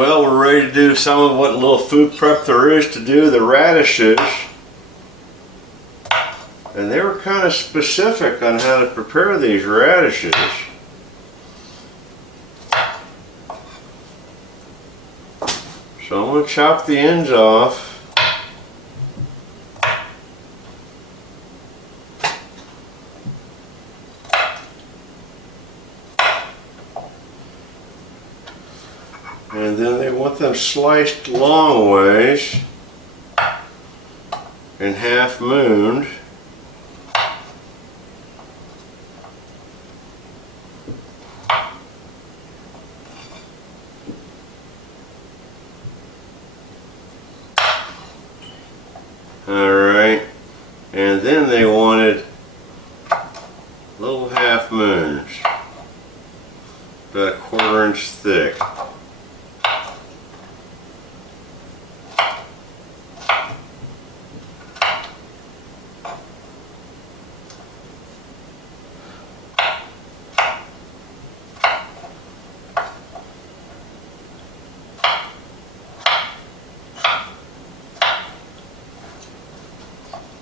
well, we're ready to do some of what little food prep there is to do, the radishes. And they were kind of specific on how to prepare these radishes. So I'm going to chop the ends off. And then they want them sliced long ways and half mooned. Alright, and then they wanted little half moons, about 1/4 inch thick.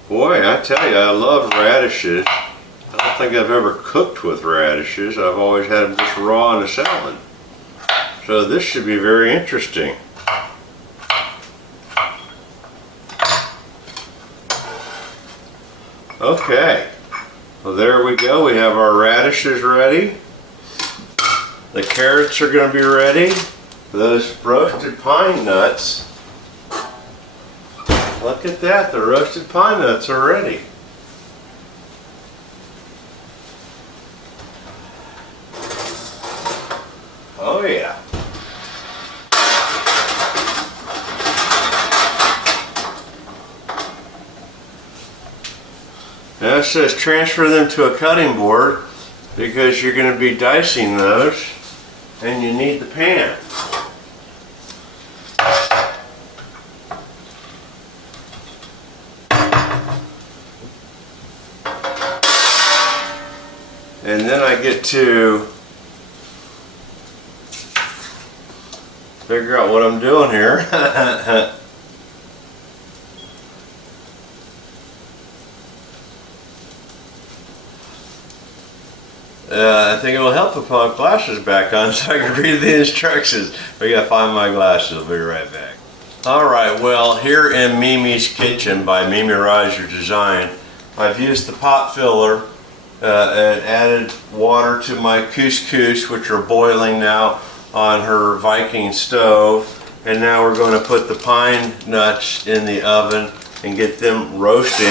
Boy, I tell you, I love radishes. I don't think I've ever cooked with radishes. I've always had them just raw in a salad. So this should be very interesting. Okay, well there we go. We have our radishes ready. The carrots are going to be ready. Those roasted pine nuts. Look at that, the roasted pine nuts are ready. Oh yeah. Now it says transfer them to a cutting board because you're going to be dicing those and you need the pan. And then I get to figure out what I'm doing here. I think it will help if I put glasses back on so I can read the instructions. I gotta find my glasses. I'll be right back. Alright, well, here in Mimi's Kitchen by Mimi Riser Design, I've used the pot filler and added water to my couscous, which are boiling now on her Viking stove. And now we're going to put the pine nuts in the oven and get them roasting.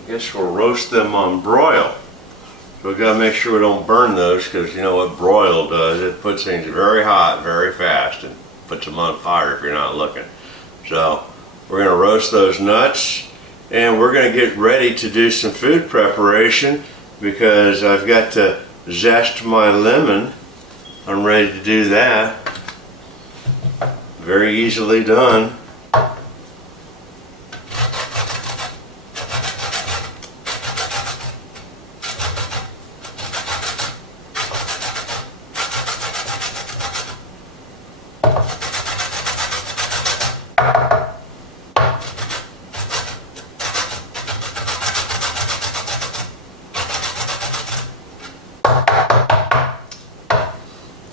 I guess we'll roast them on broil. So we've got to make sure we don't burn those, because you know what broil does. It puts things very hot very fast and puts them on fire if you're not looking. So we're going to roast those nuts and we're going to get ready to do some food preparation because I've got to zest my lemon. I'm ready to do that. Very easily done.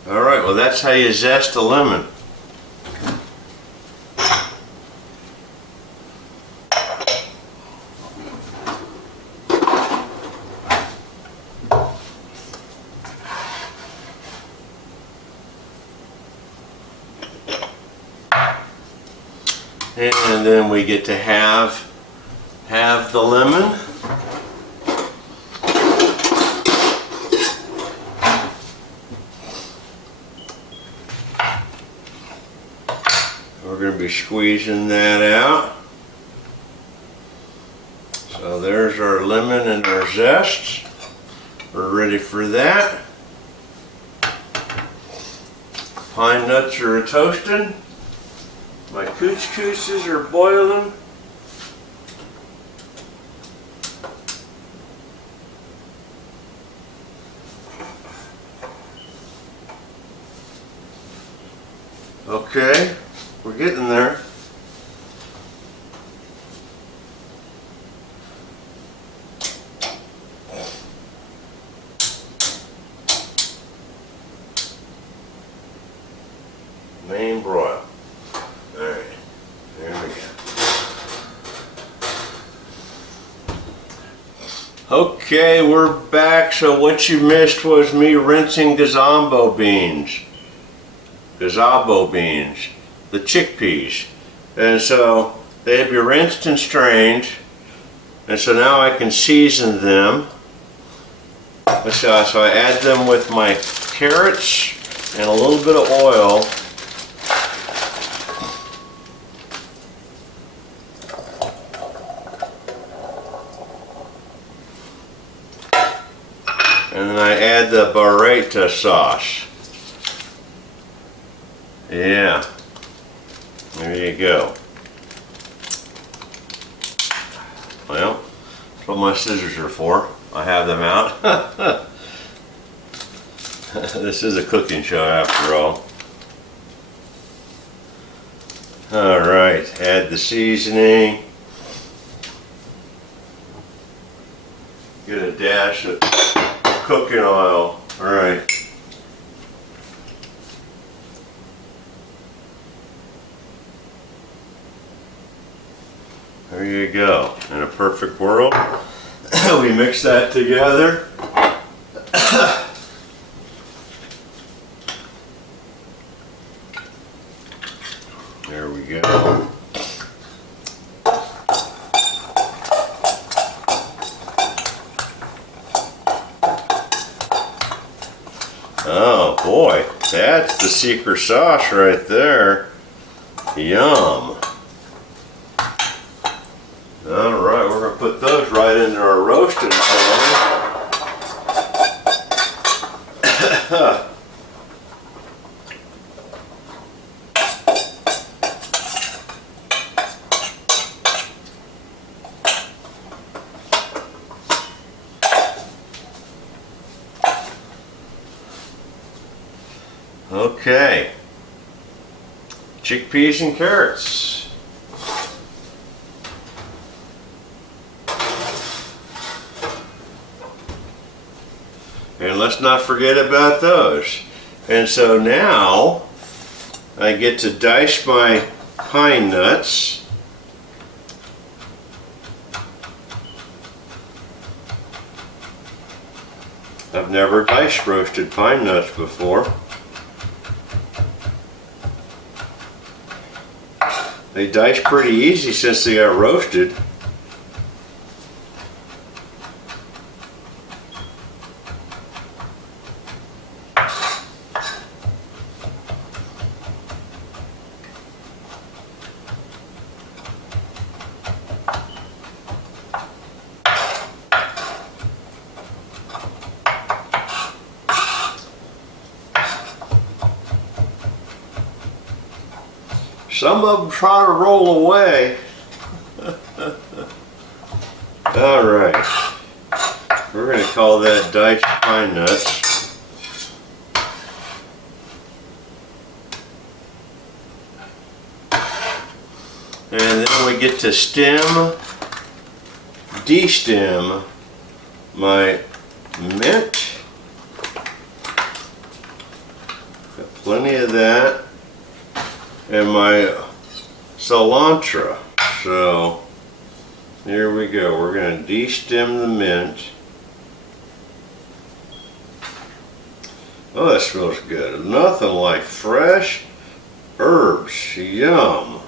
Alright, well that's how you zest a lemon. And then we get to have the lemon. We're going to be squeezing that out. So there's our lemon and our zest. We're ready for that. Pine nuts are toasting. My couscouses are boiling. Okay, we're getting there. Main broil. Alright, there we go. Okay, we're back. So what you missed was me rinsing gazebo beans. Gazebo beans, the chickpeas. And so they'd be rinsed and strained. And so now I can season them. So I add them with my carrots and a little bit of oil. And then I add the Baharat sauce. Yeah, there you go. Well, that's what my scissors are for. I have them out. This is a cooking show after all. Alright, add the seasoning. Get a dash of cooking oil. Alright. There you go. In a perfect world, we mix that together. There we go. Oh boy, that's the secret sauce right there. Yum. Alright, we're going to put those right into our roasting pan. Okay. Chickpeas and carrots. And let's not forget about those. And so now I get to dice my pine nuts. I've never dice roasted pine nuts before. They dice pretty easy since they got roasted. Some of them try to roll away. Alright, we're going to call that diced pine nuts. And then we get to de-stem my mint. Got plenty of that. And my cilantro. So here we go. We're going to de-stem the mint. Oh, that smells good. Nothing like fresh herbs. Yum.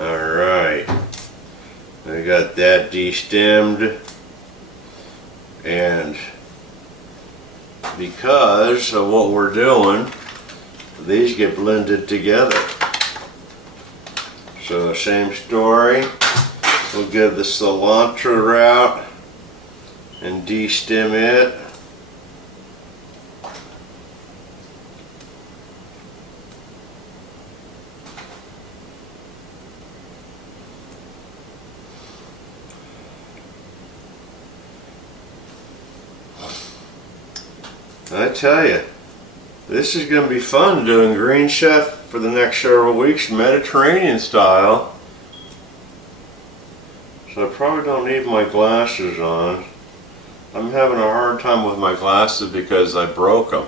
Alright. I got that de-stemmed. And because of what we're doing, these get blended together. So same story, we'll give the cilantro out and de-stem it. I tell you, this is going to be fun doing Green Chef for the next several weeks, Mediterranean style. So I probably don't need my glasses on. I'm having a hard time with my glasses because I broke them.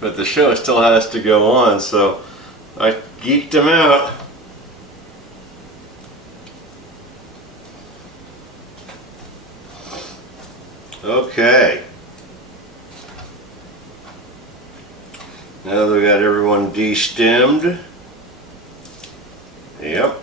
But the show still has to go on, so I geeked them out. Okay. Now that we got everyone de-stemmed. Yep.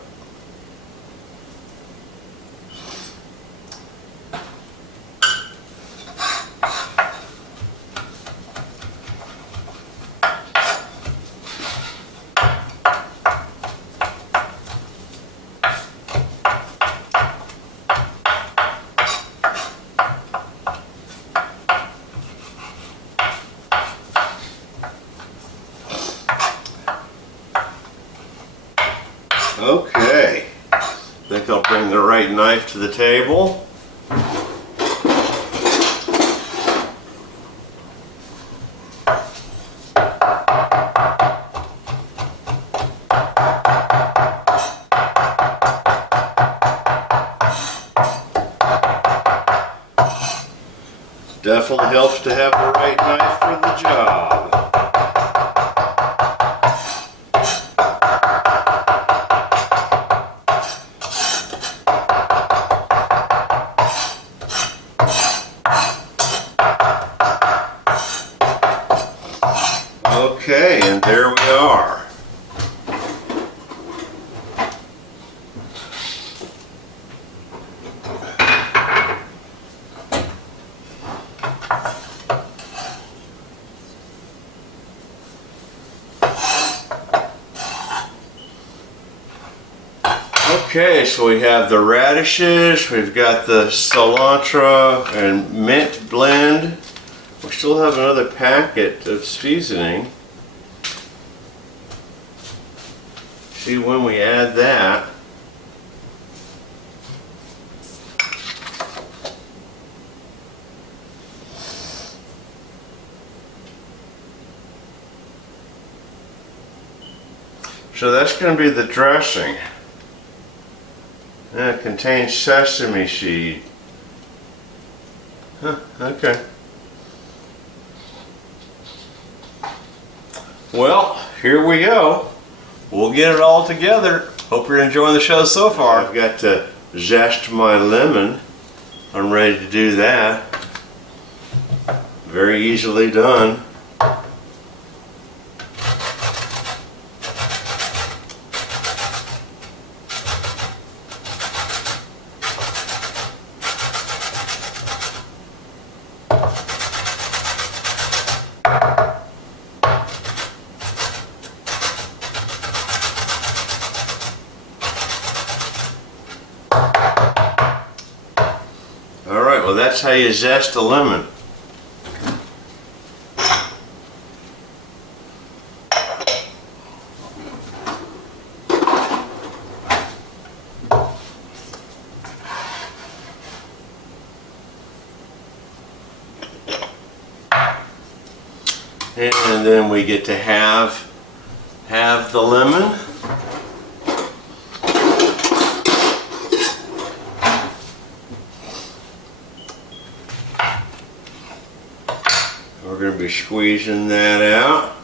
Okay, I think I'll bring the right knife to the table. Definitely helps to have the right knife for the job. Okay, and there we are. Okay, so we have the radishes, we've got the cilantro and mint blend. We still have another packet of seasoning. See when we add that. So that's going to be the dressing. And it contains sesame seed. Huh, okay. Well, here we go. We'll get it all together. Hope you're enjoying the show so far. I've got to zest my lemon. I'm ready to do that. Very easily done. Well, that's how you zest a lemon. And then we get to have the lemon. We're going to be squeezing that out.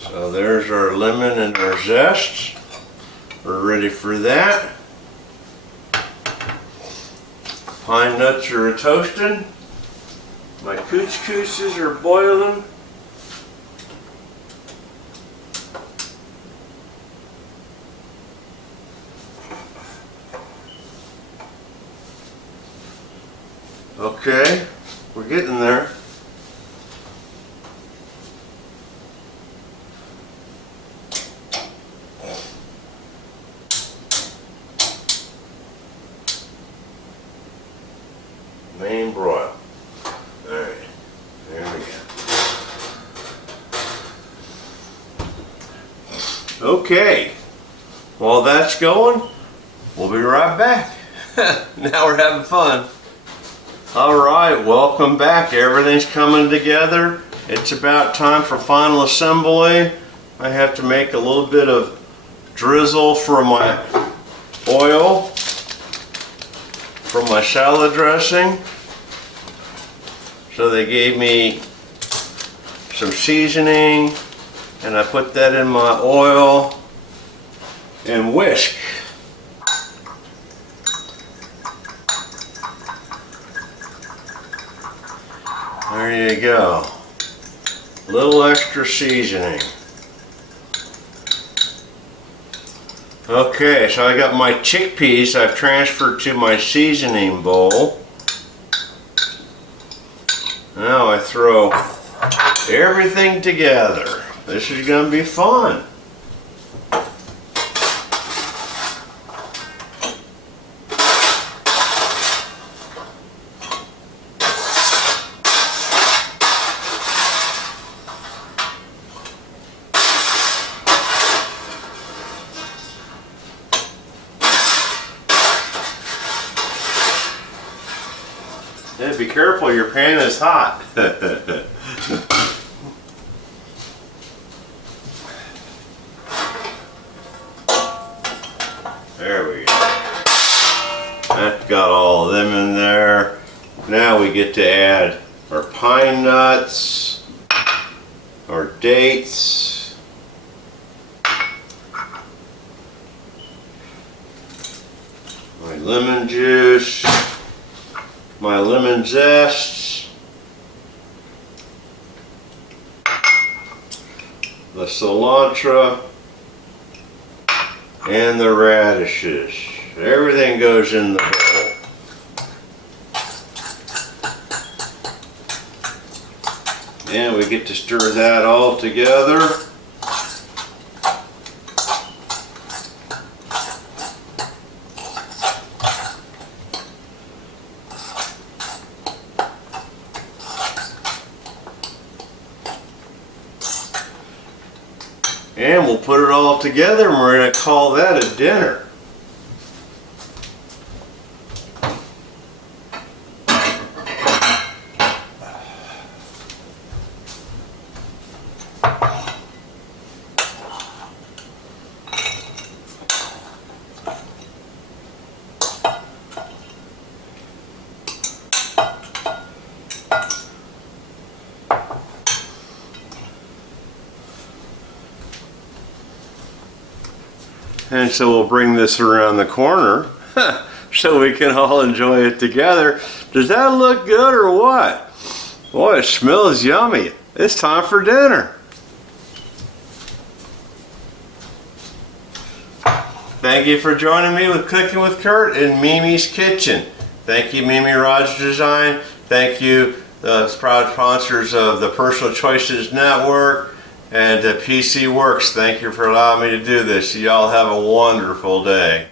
So there's our lemon and our zest. We're ready for that. Pine nuts are toasted. My couscouses are boiling. Okay, we're getting there. Main broil. Alright, there we go. Okay, while that's going, we'll be right back. Now we're having fun. Alright, welcome back. Everything's coming together. It's about time for final assembly. I have to make a little bit of drizzle for my oil for my salad dressing. So they gave me some seasoning and I put that in my oil and whisk. There you go. A little extra seasoning. Okay, so I got my chickpeas I've transferred to my seasoning bowl. Now I throw everything together. This is going to be fun. Yeah, be careful, your pan is hot. There we go. That got all of them in there. Now we get to add our pine nuts, our dates, my lemon juice, my lemon zest, the cilantro, and the radishes. Everything goes in the bowl. And we get to stir that all together. And we'll put it all together and we're going to call that a dinner. And so we'll bring this around the corner so we can all enjoy it together. Does that look good or what? Boy, it smells yummy. It's time for dinner. Thank you for joining me with Cooking with Kurt in Mimi's Kitchen. Thank you, Mimi Rogers Design. Thank you, the proud sponsors of the Personal Choices Network and PC Works. Thank you for allowing me to do this. Y'all have a wonderful day.